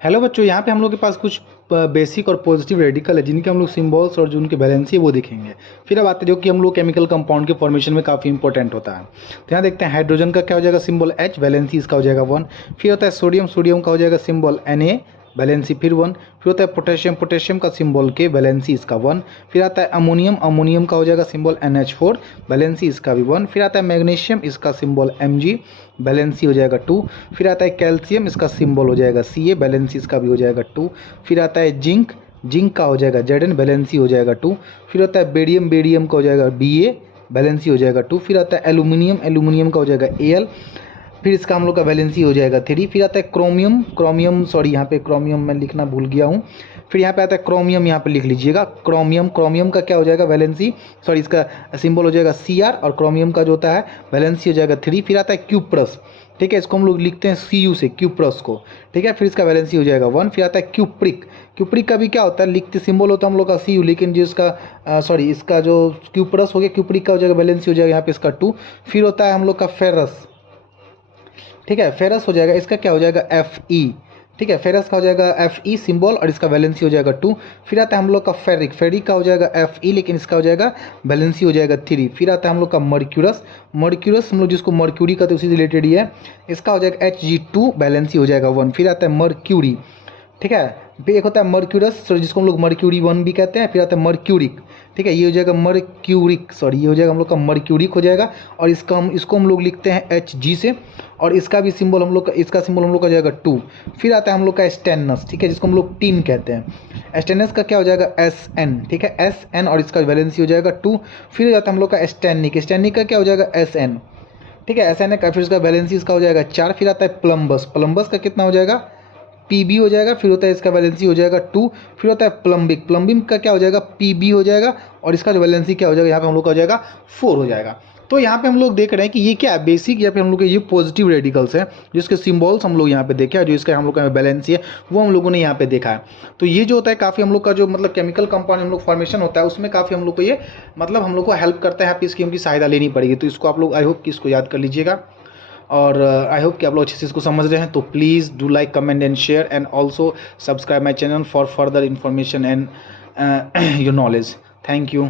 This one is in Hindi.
हेलो बच्चों, यहाँ पे हम लोग के पास कुछ बेसिक और पॉजिटिव रेडिकल है जिनके हम लोग सिंबल्स और जो उनके वैलेंसी है वो देखेंगे। फिर अब आते हैं जो कि हम लोग केमिकल कंपाउंड के फॉर्मेशन में काफ़ी इंपॉर्टेंट होता है। तो यहाँ देखते हैं हाइड्रोजन का क्या हो जाएगा सिंबल H, वैलेंसी इसका हो जाएगा 1। फिर होता है सोडियम, सोडियम का हो जाएगा सिंबल Na, वैलेंसी फिर 1। फिर होता है पोटेशियम, पोटेशियम का सिंबल के, वैलेंसी इसका 1। फिर आता है अमोनियम, अमोनियम का हो जाएगा सिंबल NH4, वैलेंसी इसका भी 1। फिर आता है मैग्नीशियम, इसका सिंबल Mg, वैलेंसी हो जाएगा 2। फिर आता है कैल्शियम, इसका सिंबल हो जाएगा Ca, वैलेंसी इसका भी हो जाएगा 2। फिर आता है जिंक, जिंक का हो जाएगा Zn, वैलेंसी हो जाएगा 2। फिर होता है बेरियम, बेरियम का हो जाएगा Ba, वैलेंसी हो जाएगा 2। फिर आता है एल्यूमिनियम, एल्यूमिनियम का हो जाएगा Al, फिर इसका हम लोग का वैलेंसी हो जाएगा 3। फिर आता है क्रोमियम, क्रोमियम सॉरी यहाँ पे क्रोमियम मैं लिखना भूल गया हूँ। फिर यहाँ पे आता है क्रोमियम, यहाँ पे लिख लीजिएगा क्रोमियम, क्रोमियम का क्या हो जाएगा वैलेंसी, सॉरी इसका सिंबल हो जाएगा Cr, और क्रोमियम का जो होता है वैलेंसी हो जाएगा 3। फिर आता है क्यूप्रस, ठीक है, इसको हम लोग लिखते हैं Cu से, क्यूप्रस को, ठीक है, फिर इसका वैलेंसी हो जाएगा 1। फिर आता है क्यूप्रिक, क्यूप्रिक का भी क्या होता है, लिखते सिंबल होता है हम लोग का Cu, लेकिन जो इसका सॉरी इसका जो क्यूप्रस हो गया, क्यूप्रिक का हो जाएगा वैलेंसी हो जाएगा यहाँ पे इसका 2। फिर होता है हम लोग का फेरस, ठीक है, फेरस हो जाएगा, इसका क्या हो जाएगा Fe, ठीक है, फेरस का हो जाएगा Fe सिंबल, और इसका वैलेंसी हो जाएगा 2। फिर आता है हम लोग का फेरिक, फेरिक का हो जाएगा Fe, लेकिन इसका हो जाएगा वैलेंसी हो जाएगा 3। फिर आता है हम लोग का मर्क्यूरस, मर्क्यूरस हम लोग जिसको मर्क्यूरी का तो उसी रिलेटेड ही है, इसका हो जाएगा Hg2, वैलेंसी हो जाएगा 1। फिर आता है मर्क्यूरी, ठीक है, फिर एक होता है मर्क्यूरस जिसको हम लोग मर्क्यूरी 1 भी कहते हैं। फिर आता है मर्क्यूरिक, ठीक है, ये हो जाएगा मर्क्यूरिक, सॉरी ये हो जाएगा हम लोग का मर्क्यूरिक हो जाएगा, और इसको हम लोग लिखते हैं Hg से, और इसका भी सिंबल हम लोग का, इसका सिंबल हम लोग का जाएगा 2। फिर आता है हम लोग का स्टेनस, ठीक है, जिसको हम लोग टीन कहते हैं, स्टेनस का क्या हो जाएगा Sn, ठीक है, Sn, और इसका वैलेंसी हो जाएगा 2। फिर हो जाता है हम लोग का स्टेनिक, स्टेनिक का क्या हो जाएगा Sn, ठीक है, Sn का, फिर इसका वैलेंसी इसका हो जाएगा 4। फिर आता है प्लम्बस, प्लम्बस का कितना हो जाएगा Pb हो जाएगा, फिर होता है इसका वैलेंसी हो जाएगा 2। फिर होता है प्लम्बिक, प्लम्बिंग का क्या हो जाएगा Pb हो जाएगा, और इसका जो वैलेंसी क्या हो जाएगा यहाँ पे हम लोग का हो जाएगा 4 हो जाएगा। तो यहाँ पे हम लोग देख रहे हैं कि ये क्या है बेसिक, यहाँ पे हम लोग के ये पॉजिटिव रेडिकल्स हैं जिसके सिंबल्स हम लोग यहाँ पे देखे, जो इसका हम लोग का वैलेंसी है वो हम लोगों ने यहाँ पे देखा है। तो ये जो होता है काफ़ी हम लोग का जो मतलब केमिकल कंपाउंड हम लोग फॉर्मेशन होता है उसमें काफ़ी हम लोग को ये मतलब हम लोग को हेल्प करता है। इसकी उनकी सहायता लेनी पड़ेगी, तो इसको आप लोग आई होप कि इसको याद कर लीजिएगा, और आई होप कि आप लोग अच्छे से इसको समझ रहे हैं। तो please do like, comment and share, and also subscribe my channel for further information and your knowledge. Thank you.